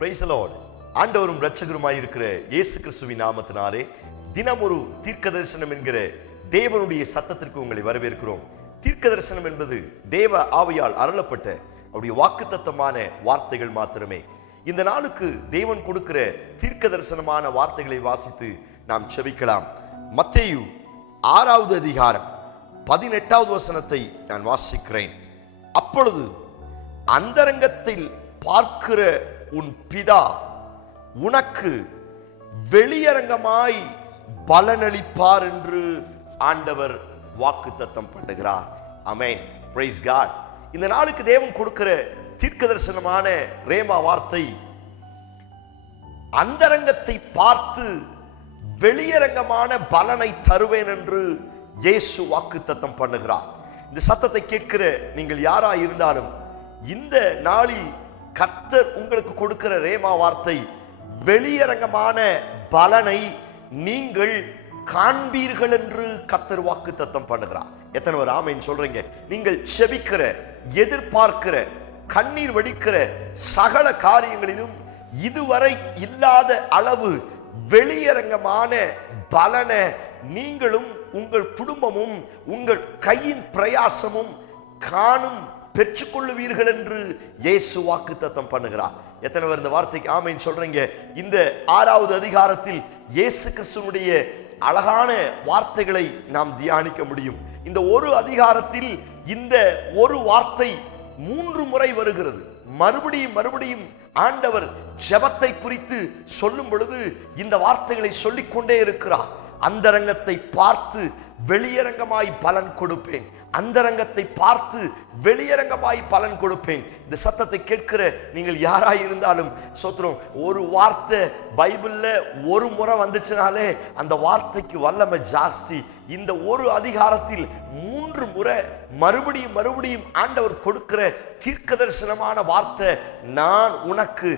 Price the Lord. ஆண்டவரும் இரட்சகருமாய் இருக்கிற இயேசு கிறிஸ்துவின் நாமத்தினாலே தினம் ஒரு தீர்க்க தரிசனம் என்கிற தேவனுடைய சத்தத்திற்கு உங்களை வரவேற்கிறோம். தீர்க்க தரிசனம் என்பது தேவ ஆவியால் அருளப்பட்ட அவருடைய வாக்குத்தத்தமான வார்த்தைகள் மாத்திரமே. இந்த நாளுக்கு தேவன் கொடுக்கிற தீர்க்க தரிசனமான வார்த்தைகளை வாசித்து நாம் செபிக்கலாம். மத்தேயு 6வது அதிகாரம் 18வது வசனத்தை நான் வாசிக்கிறேன். அப்பொழுது அந்தரங்கத்தில் பார்க்கிற உன் பிதா உனக்கு வெளியரங்கமாய் பலனளிப்பார் என்று ஆண்டவர் வாக்குத்தத்தம் பண்ணுகிறார். ஆமென். Praise God. இந்த நாளுக்கு தேவன் கொடுக்கிற தீர்க்க தரிசனமான ரேமா வார்த்தை, அந்தரங்கத்தை பார்த்து வெளியரங்கமான பலனை தருவேன் என்று இயேசு வாக்குத்தத்தம் பண்ணுகிறார். இந்த சத்தத்தை கேட்கிற நீங்கள் யாரா இருந்தாலும் இந்த நாளில் கர்த்தர் உங்களுக்கு கொடுக்கிற ரேமா வார்த்தை, வெளியரங்கமான பலனை நீங்கள் காண்பீர்கள் என்று கர்த்தர் வாக்குத்தத்தம் பண்ணுகிறார். எத்தனை பேர் ஆமென் சொல்றீங்க? நீங்கள் செபிக்கிற, எதிர்பார்க்கிற, கண்ணீர் வடிக்கிற சகல காரியங்களிலும் இதுவரை இல்லாத அளவு வெளியரங்கமான பலனை நீங்களும் உங்கள் குடும்பமும் உங்கள் கையின் பிரயாசமும் காணும் பெற்றுக்கொள்ளுவீர்கள் என்று இயேசு வாக்குத்தத்தம் பண்ணுகிறார். எத்தனை பேர் இந்த வார்த்தைக்கு ஆமென் சொல்றீங்க? இந்த 6வது அதிகாரத்தில் இயேசு கிறிஸ்துவினுடைய அழகான வார்த்தைகளை நாம் தியானிக்க முடியும். இந்த ஒரு அதிகாரத்தில் இந்த ஒரு வார்த்தை 3 முறை வருகிறது. மறுபடியும் ஆண்டவர் ஜெபத்தை குறித்து சொல்லும் பொழுது இந்த வார்த்தைகளை சொல்லிக்கொண்டே இருக்கிறார். அந்தரங்கத்தை பார்த்து வெளியரங்கமாய் பலன் கொடுப்பேன், அந்தரங்கத்தை பார்த்து வெளியரங்கமாய் பலன் கொடுப்பேன். இந்த சத்தத்தை கேட்கிற நீங்கள் யாராய் இருந்தாலும் சோத்திரம், ஒரு வார்த்தை பைபிள்ல ஒரு முறை வந்துச்சுனாலே அந்த வார்த்தைக்கு வல்லமை ஜாஸ்தி. இந்த ஒரு அதிகாரத்தில் 3 முறை மறுபடியும் ஆண்டவர் கொடுக்கிற தீர்க்க தரிசனமான வார்த்தை, நான் உனக்கு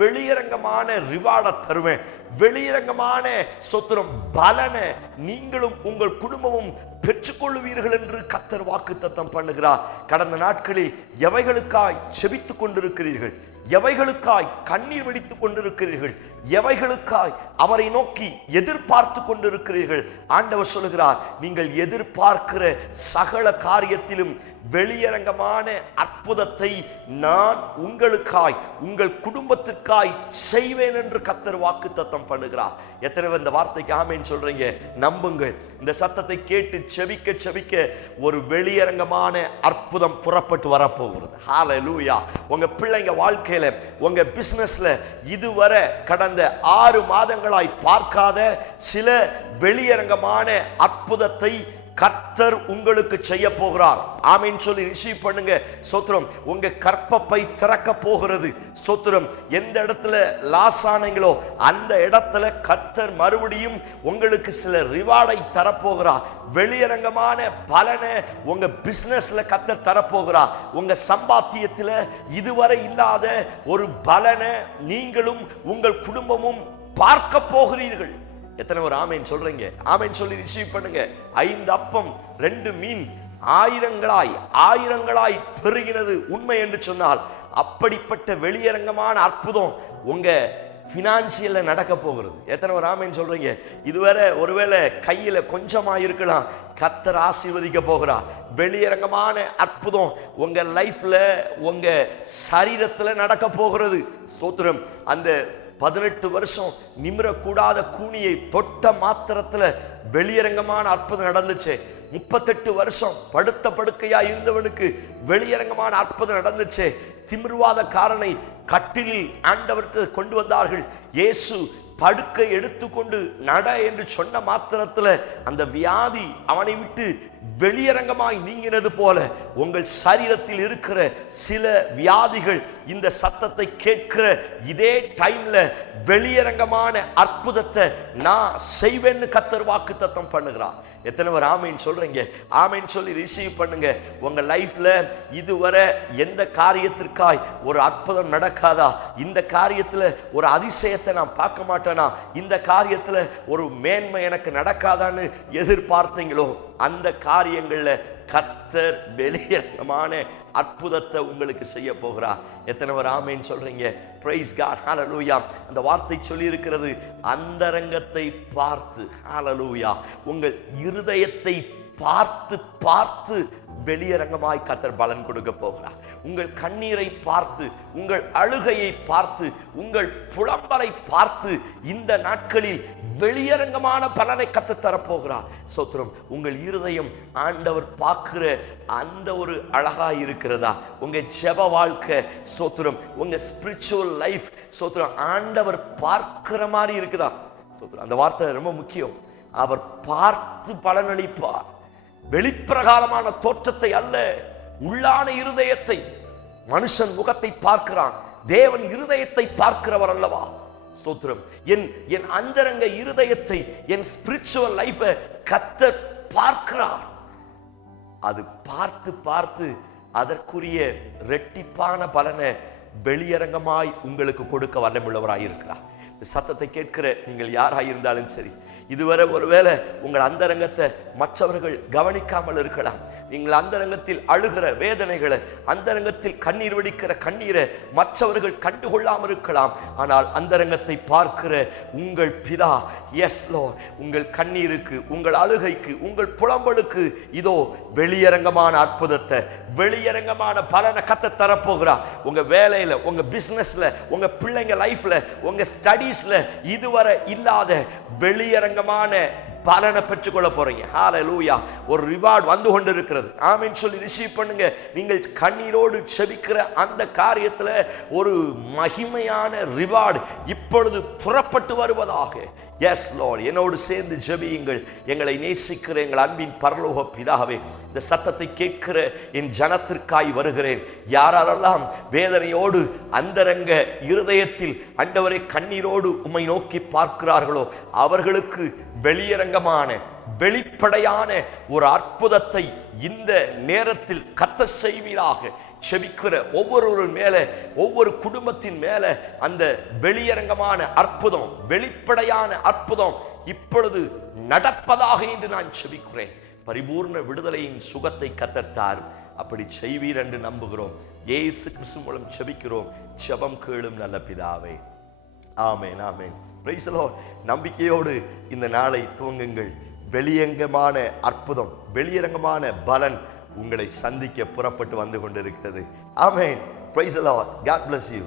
வெளியரங்கமான ரிவார்டை தருவேன், வெளியரங்கமான சோத்திரம் பலனை நீங்களும் உங்கள் குடும்பமும் பெற்றுக்கொள்ளுவீர்கள் என்று கர்த்தர் வாக்குத்தத்தம் பண்ணுகிறார். கடந்த நாட்களில் எவைகளுக்காய் செபித்துக் கொண்டிருக்கிறீர்கள், எவைகளுக்காய் கண்ணீர் வடித்துக் கொண்டிருக்கிறீர்கள், எவைகளுக்காய் அவரை நோக்கி எதிர்பார்த்து கொண்டிருக்கிறீர்கள், ஆண்டவர் சொல்லுகிறார், நீங்கள் எதிர்பார்க்கிற சகல காரியத்திலும் வெளியரங்கமான அற்புதத்தை நான் உங்களுக்காய் உங்கள் குடும்பத்திற்காய் செய்வேன் என்று கர்த்தர் வாக்குத்தத்தம் பண்ணுகிறார். எத்தனை பேர் இந்த வார்த்தைக்கு ஆமென் சொல்றீங்க? நம்புங்கள். இந்த சத்தத்தை கேட்டு செபிக்க ஒரு வெளியரங்கமான அற்புதம் புறப்பட்டு வரப்போகிறது. ஹல்லேலூயா. உங்க பிள்ளைங்க வாழ்க்கையில, உங்க பிசினஸ்ல இதுவரை கடந்த 6 மாதங்களாய் பார்க்காத சில வெளியரங்கமான அற்புதத்தை கர்த்தர் உங்களுக்கு செய்ய போகிறார். ஆமென் சொல்லி ரிசீவ் பண்ணுங்க. சோத்திரம். உங்க கற்பப்பை திறக்க போகிறது. சோத்திரம். எந்த இடத்துல லாஸ் ஆனீங்களோ அந்த இடத்துல கர்த்தர் மறுபடியும் உங்களுக்கு சில ரிவார்டை தரப்போகிறார். வெளியரங்கமான பலனை உங்க பிசினஸ்ல கர்த்தர் தரப்போகிறார். உங்க சம்பாத்தியத்தில் இதுவரை இல்லாத ஒரு பலனை நீங்களும் உங்கள் குடும்பமும் பார்க்க போகிறீர்கள். எத்தனை பேர் ஆமென் சொல்றீங்க? ஆமென் சொல்லி ரிசீவ் பண்ணுங்க. 5 அப்பம் 2 மீன் ஆயிரங்களாய் பெருகினது உண்மை என்று சொன்னால், அப்படிப்பட்ட வெளியரங்கமான அற்புதம் உங்க பினான்சியல்ல நடக்க போகிறது. எத்தனை பேர் ஆமென் சொல்றீங்க? இதுவரை ஒருவேளை கையில கொஞ்சமா இருக்கலாம், கர்த்தர் ஆசீர்வதிக்க போகிறார். வெளியரங்கமான அற்புதம் உங்க லைஃப்ல, உங்க சரீரத்துல நடக்க போகிறது. ஸ்தோத்திரம். அந்த 18 வருஷம் நிமிரக்கூடாத கூனியை தொட்ட மாத்திரத்துல வெளியரங்கமான அற்புதம் நடந்துச்சு. 38 வருஷம் படுத்த படுக்கையா இருந்தவனுக்கு வெளியரங்கமான அற்புதம் நடந்துச்சு. திமிர்வாத காரனை கட்டிலில் ஆண்டவர்கிட்ட கொண்டு வந்தார்கள். இயேசு படுக்கை எடுத்துக்கொண்டு நட என்று சொன்ன மாத்திரத்துல அந்த வியாதி அவனை விட்டு வெளியரங்கமாய் நீங்கினது போல உங்கள் சரீரத்தில் இருக்கிற சில வியாதிகள் இந்த சத்தத்தை கேட்கிற இதே டைம்ல வெளியரங்கமான அற்புதத்தை நான் செய்வேன்னு கர்த்தர் வாக்குத்தத்தம் பண்ணுகிறார். எத்தனை பேர் ஆமென் சொல்றீங்க? ஆமென் சொல்லி ரிசீவ் பண்ணுங்க. உங்க லைஃப்ல இதுவரை எந்த காரியத்திற்காய் ஒரு அற்புதம் நடக்காதா? இந்த காரியத்துல ஒரு அதிசயத்தை நான் பார்க்க மாட்டேனா? இந்த காரியத்துல ஒரு மேன்மை எனக்கு நடக்காதான்னு எதிர்பார்த்தீங்களோ அந்த காரியங்கள்ல கர்த்தர் வெளியரங்கமான அற்புதத்தை உங்களுக்கு செய்ய போகிறார். எத்தனை பேர் ஆமென் சொல்றீங்க? பிரைஸ் காட், ஹalleluya. அந்த வார்த்தை சொல்லி இருக்கிறது, அந்தரங்கத்தை பார்த்து, ஹalleluya, உங்கள் இருதயத்தை பார்த்து பார்த்து வெளியரங்கமாய் கர்த்தர் பலன் கொடுக்க போகிறார். உங்கள் கண்ணீரை பார்த்து, உங்கள் அழுகையை பார்த்து, உங்கள் புலம்பலை பார்த்து இந்த நாட்களில் வெளியரங்கமான பலனை கர்த்தர் தரப்போகிறார். ஸ்தோத்திரம். உங்கள் இருதயம் ஆண்டவர் பார்க்கிற அந்த ஒரு அழகா இருக்கிறதா? உங்க ஜெப வாழ்க்கை, ஸ்தோத்திரம், உங்க ஸ்பிரிச்சுவல் லைஃப், ஸ்தோத்திரம், ஆண்டவர் பார்க்கிற மாதிரி இருக்குதா? ஸ்தோத்திரம். அந்த வார்த்தை ரொம்ப முக்கியம். அவர் பார்த்து பலனளிப்பார். வெளிப்பிரகாரமான தோற்றத்தை அல்ல, உள்ளான இருதயத்தை. மனுஷன் முகத்தை பார்க்கிறான், தேவன் இருதயத்தை பார்க்கிறவர் அல்லவா? ஸ்தோத்திரம். என் அந்தரங்க இருதயத்தை, என் ஸ்பிரிச்சுவல் லைஃபை கர்த்தர் பார்க்கிறார். அது பார்த்து பார்த்து அதற்குரிய இரட்டிப்பான பலனை வெளியரங்கமாய் உங்களுக்கு கொடுக்க வல்லமுள்ளவராய் இருக்கிறார். இந்த சத்தத்தை கேட்கிற நீங்கள் யாராயிருந்தாலும் சரி, இதுவரை ஒருவேளை உங்கள் அந்தரங்கத்தை மற்றவர்கள் கவனிக்காமல் இருக்கலாம். நீங்கள் அந்தரங்கத்தில் அழுகிற வேதனைகளை, அந்தரங்கத்தில் கண்ணீர் வடிக்கிற கண்ணீரை மற்றவர்கள் கண்டுகொள்ளாமல் இருக்கலாம். ஆனால் அந்தரங்கத்தை பார்க்கிற உங்கள் பிதா, எஸ் லார்ட், உங்கள் கண்ணீருக்கு, உங்கள் அழுகைக்கு, உங்கள் புலம்பலுக்கு இதோ வெளியரங்கமான அற்புதத்தை, வெளியரங்கமான பலனை கர்த்தர் தரப்போகிறார். உங்க வேலையில, உங்க பிசினஸ்ல, உங்க பிள்ளைங்க லைஃப்ல, உங்க ஸ்டடீஸ்ல இதுவரை இல்லாத வெளியரங்கமான பலனை பெற்றுக்கொள்ள போறீங்க. ஹalleluya. ஒரு ரிவார்ட் வந்து கொண்டு இருக்கிறது. ஆமென் சொல்லி ரிசீவ் பண்ணுங்க. நீங்கள் கண்ணீரோடு செபிக்கிற அந்த காரியத்துல ஒரு மகிமையான ரிவார்ட் இப்பொழுது புறப்பட்டு வருவதாக. எஸ் லார்ட், என்னோடு சேர்ந்து ஜெபியுங்கள். எங்களை நேசிக்கிற எங்கள் அன்பின் பரலோக பிதாவே, இந்த சத்தத்தை கேட்கிற என் ஜனத்திற்காய் வருகிறேன். யாரெல்லாம் வேதனையோடு அந்தரங்க இருதயத்தில் ஆண்டவரை கண்ணீரோடு உம்மை நோக்கி பார்க்கிறார்களோ அவர்களுக்கு வெளியரங்கமான, வெளிப்படையான ஒரு அற்புதத்தை இந்த நேரத்தில் கர்த்தர் செய்வீராக. செபிக்கிற ஒவ்வொரு மேல, ஒவ்வொரு குடும்பத்தின் மேல அந்த வெளியரங்கமான அற்புதம், வெளிப்படையான அற்புதம் இப்பொழுது நடப்பதாக என்று நான் செபிக்கிறேன். பரிபூர்ண விடுதலையின் சுகத்தை கர்த்தர் தாரும். அப்படி செய்வீர் என்று நம்புகிறோம். இயேசு கிறிஸ்து மூலம் செபிக்கிறோம். ஜெபம் கேளும் நல்ல பிதாவே. ஆமென், ஆமென். Praise the Lord. நம்பிக்கையோடு இந்த நாளை துவங்குங்கள். வெளியரங்கமான அற்புதம், வெளியரங்கமான பலன் உங்களை சந்திக்க புறப்பட்டு வந்து கொண்டிருக்கிறது. ஆமென். Praise the Lord. God bless you.